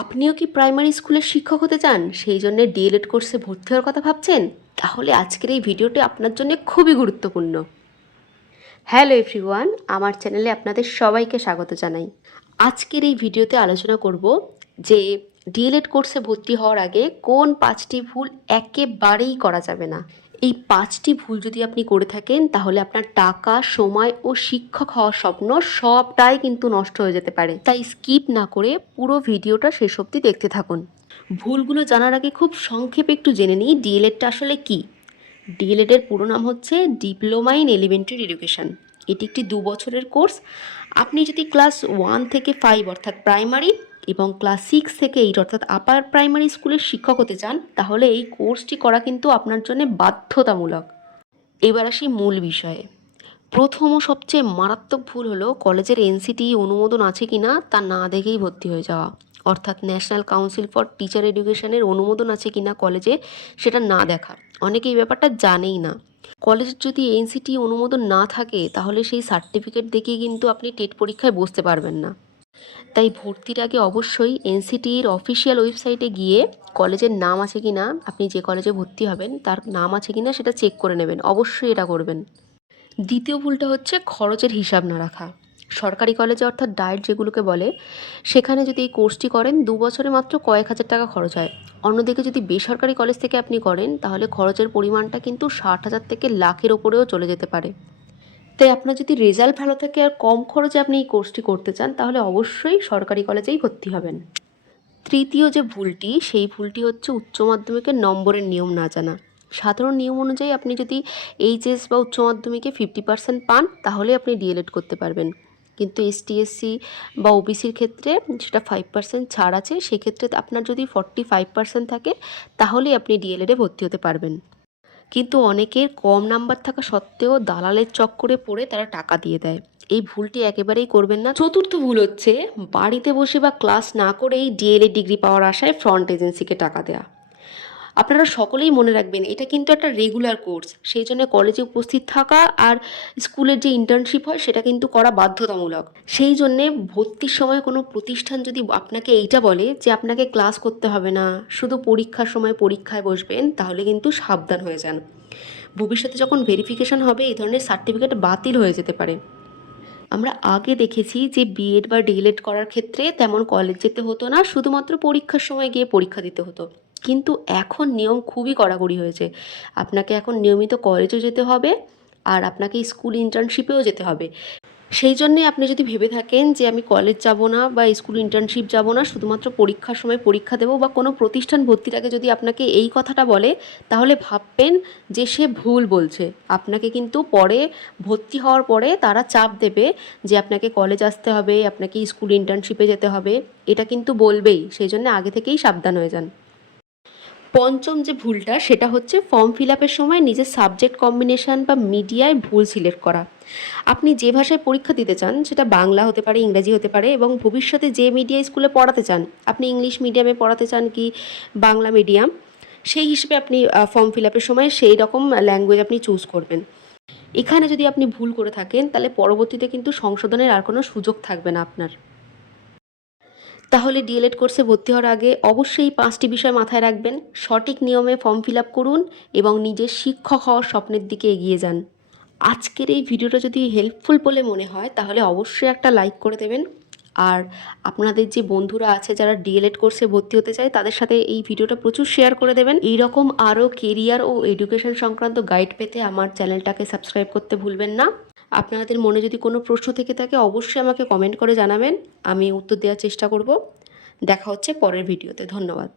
আপনিও কি প্রাইমারি স্কুলের শিক্ষক হতে চান, সেই জন্য ডিএলএড কোর্সে ভর্তি হওয়ার কথা ভাবছেন? তাহলে আজকের এই ভিডিওটি আপনার জন্য খুবই গুরুত্বপূর্ণ। হ্যালো এভরিওয়ান, আমার চ্যানেলে আপনাদের সবাইকে স্বাগত জানাই। আজকের এই ভিডিওতে আলোচনা করব যে ডিএলএড কোর্সে ভর্তি হওয়ার আগে কোন 5টি ভুল একেবারেই করা যাবে না। এই 5টি ভুল যদি আপনি করে থাকেন তাহলে আপনার টাকা, সময় ও শিক্ষক হওয়ার স্বপ্ন সবটাই কিন্তু নষ্ট হয়ে যেতে পারে। তাই স্কিপ না করে পুরো ভিডিওটা শেষ অবধি দেখতে থাকুন। ভুলগুলো জানার আগে খুব সংক্ষেপে একটু জেনে নিই ডিএলএডটা আসলে কী। ডিএলএডের পুরো নাম হচ্ছে ডিপ্লোমা ইন এলিমেন্টারি এডুকেশন। এটি একটি 2 বছরের কোর্স। আপনি যদি ক্লাস 1 থেকে 5 অর্থাৎ প্রাইমারি এবং ক্লাস 6 থেকে 8 অর্থাৎ আপার প্রাইমারি স্কুলের শিক্ষক হতে চান তাহলে এই কোর্সটি করা কিন্তু আপনার জন্য বাধ্যতামূলক। এবার আসি মূল বিষয়ে। প্রথম ও সবচেয়ে মারাত্মক ভুল হলো কলেজের এনসিটি অনুমোদন আছে কি না তা না দেখেই ভর্তি হয়ে যাওয়া, অর্থাৎ ন্যাশনাল কাউন্সিল ফর টিচার এডুকেশনের অনুমোদন আছে কি না কলেজে সেটা না দেখা। অনেকে এই ব্যাপারটা জানেই না। কলেজের যদি এনসিটি অনুমোদন না থাকে তাহলে সেই সার্টিফিকেট দেখিয়ে কিন্তু আপনি টেট পরীক্ষায় বসতে পারবেন না। তাই ভর্তির আগে অবশ্যই এনসিটির অফিসিয়াল ওয়েবসাইটে গিয়ে কলেজের নাম আছে কি না, আপনি যে কলেজে ভর্তি হবেন তার নাম আছে কি না সেটা চেক করে নেবেন, অবশ্যই এটা করবেন। দ্বিতীয় ভুলটা হচ্ছে খরচের হিসাব না রাখা। সরকারি কলেজে অর্থাৎ ডায়েট যেগুলোকে বলে, সেখানে যদি এই কোর্সটি করেন 2 বছরে মাত্র কয়েক হাজার টাকা খরচ হয়। অন্যদিকে যদি বেসরকারি কলেজ থেকে আপনি করেন তাহলে খরচের পরিমাণটা কিন্তু 60,000 থেকে লাখের ওপরেও চলে যেতে পারে। তাই আপনার যদি রেজাল্ট ভালো থাকে আর কম খরচে আপনি এই কোর্সটি করতে চান তাহলে অবশ্যই সরকারি কলেজেই ভর্তি হবেন। তৃতীয় যে ভুলটি, সেই ভুলটি হচ্ছে উচ্চ মাধ্যমিকের নম্বরের নিয়ম না জানা। সাধারণ নিয়ম অনুযায়ী আপনি যদি এইচএস বা উচ্চ মাধ্যমিকে 50% পান তাহলে আপনি ডিএলএড করতে পারবেন, কিন্তু এসটি এসসি বা ওবিসির ক্ষেত্রে সেটা 5% ছাড় আছে। সেক্ষেত্রে আপনার যদি 45% থাকে তাহলেই আপনি ডিএলএডে ভর্তি হতে পারবেন। কিন্তু অনেকের কম নাম্বার থাকা সত্ত্বেও দালালের চক্করে পড়ে তারা টাকা দিয়ে দেয়। এই ভুলটি একেবারেই করবেন না। চতুর্থ ভুল হচ্ছে বাড়িতে বসে বা ক্লাস না করেই ডিএলএড ডিগ্রি পাওয়ার আশায় ফ্রন্ট এজেন্সিকে টাকা দেওয়া। আপনারা সকলেই মনে রাখবেন এটা কিন্তু একটা রেগুলার কোর্স, সেই জন্য কলেজে উপস্থিত থাকা আর স্কুলের যে ইন্টার্নশিপ হয় সেটা কিন্তু করা বাধ্যতামূলক। সেই জন্যে ভর্তির সময় কোনো প্রতিষ্ঠান যদি আপনাকে এইটা বলে যে আপনাকে ক্লাস করতে হবে না, শুধু পরীক্ষার সময় পরীক্ষায় বসবেন, তাহলে কিন্তু সাবধান হয়ে যান। ভবিষ্যতে যখন ভেরিফিকেশন হবে এই ধরনের সার্টিফিকেট বাতিল হয়ে যেতে পারে। আমরা আগে দেখেছি যে বিএড বা ডিএলএড করার ক্ষেত্রে তেমন কলেজ যেতে হতো না, শুধুমাত্র পরীক্ষার সময় গিয়ে পরীক্ষা দিতে হতো। কিন্তু এখন নিয়ম খুবই কড়াকড়ি হয়েছে। আপনাকে এখন নিয়মিত কলেজও যেতে হবে আর আপনাকে স্কুল ইন্টার্নশিপেও যেতে হবে। সেই জন্যে আপনি যদি ভেবে থাকেন যে আমি কলেজ যাব না বা স্কুল ইন্টার্নশিপ যাব না, শুধুমাত্র পরীক্ষার সময় পরীক্ষা দেবো, বা কোনো প্রতিষ্ঠান ভর্তির আগে যদি আপনাকে এই কথাটা বলে তাহলে ভাববেন যে সে ভুল বলছে। আপনাকে কিন্তু পরে ভর্তি হওয়ার পরে তারা চাপ দেবে যে আপনাকে কলেজ আসতে হবে, আপনাকে স্কুল ইন্টার্নশিপে যেতে হবে, এটা কিন্তু বলবেই। সেই জন্য আগে থেকেই সাবধান হয়ে যান। পঞ্চম যে ভুলটা সেটা হচ্ছে ফর্ম ফিল আপের সময় নিজের সাবজেক্ট কম্বিনেশান বা মিডিয়ায় ভুল সিলেক্ট করা। আপনি যে ভাষায় পরীক্ষা দিতে চান সেটা বাংলা হতে পারে, ইংরাজি হতে পারে, এবং ভবিষ্যতে যে মিডিয়া স্কুলে পড়াতে চান, আপনি ইংলিশ মিডিয়ামে পড়াতে চান কি বাংলা মিডিয়াম, সেই হিসেবে আপনি ফর্ম ফিল আপের সময় সেই রকম ল্যাঙ্গুয়েজ আপনি চুজ করবেন। এখানে যদি আপনি ভুল করে থাকেন তাহলে পরবর্তীতে কিন্তু সংশোধনের আর কোনো সুযোগ থাকবে না আপনার। তাহলে ডিএলএড কোর্সে ভর্তি হওয়ার আগে অবশ্যই 5টি বিষয় মাথায় রাখবেন। সঠিক নিয়মে ফর্ম ফিল আপ করুন এবং নিজের শিক্ষক হওয়ার স্বপ্নের দিকে এগিয়ে যান। আজকের এই ভিডিওটা যদি হেল্পফুল বলে মনে হয় তাহলে অবশ্যই একটা লাইক করে দেবেন। আর আপনাদের যে বন্ধুরা আছে যারা ডিএলএড কোর্সে ভর্তি হতে চায় তাদের সাথে এই ভিডিওটা প্রচুর শেয়ার করে দেবেন। এইরকম আরও কেরিয়ার ও এডুকেশন সংক্রান্ত গাইড পেতে আমার চ্যানেলটাকে সাবস্ক্রাইব করতে ভুলবেন না। আপনাদের মনে যদি কোনো প্রশ্ন থেকে থাকে অবশ্যই আমাকে কমেন্ট করে জানাবেন, আমি উত্তর দেওয়ার চেষ্টা করব। দেখা হচ্ছে পরের ভিডিওতে। ধন্যবাদ।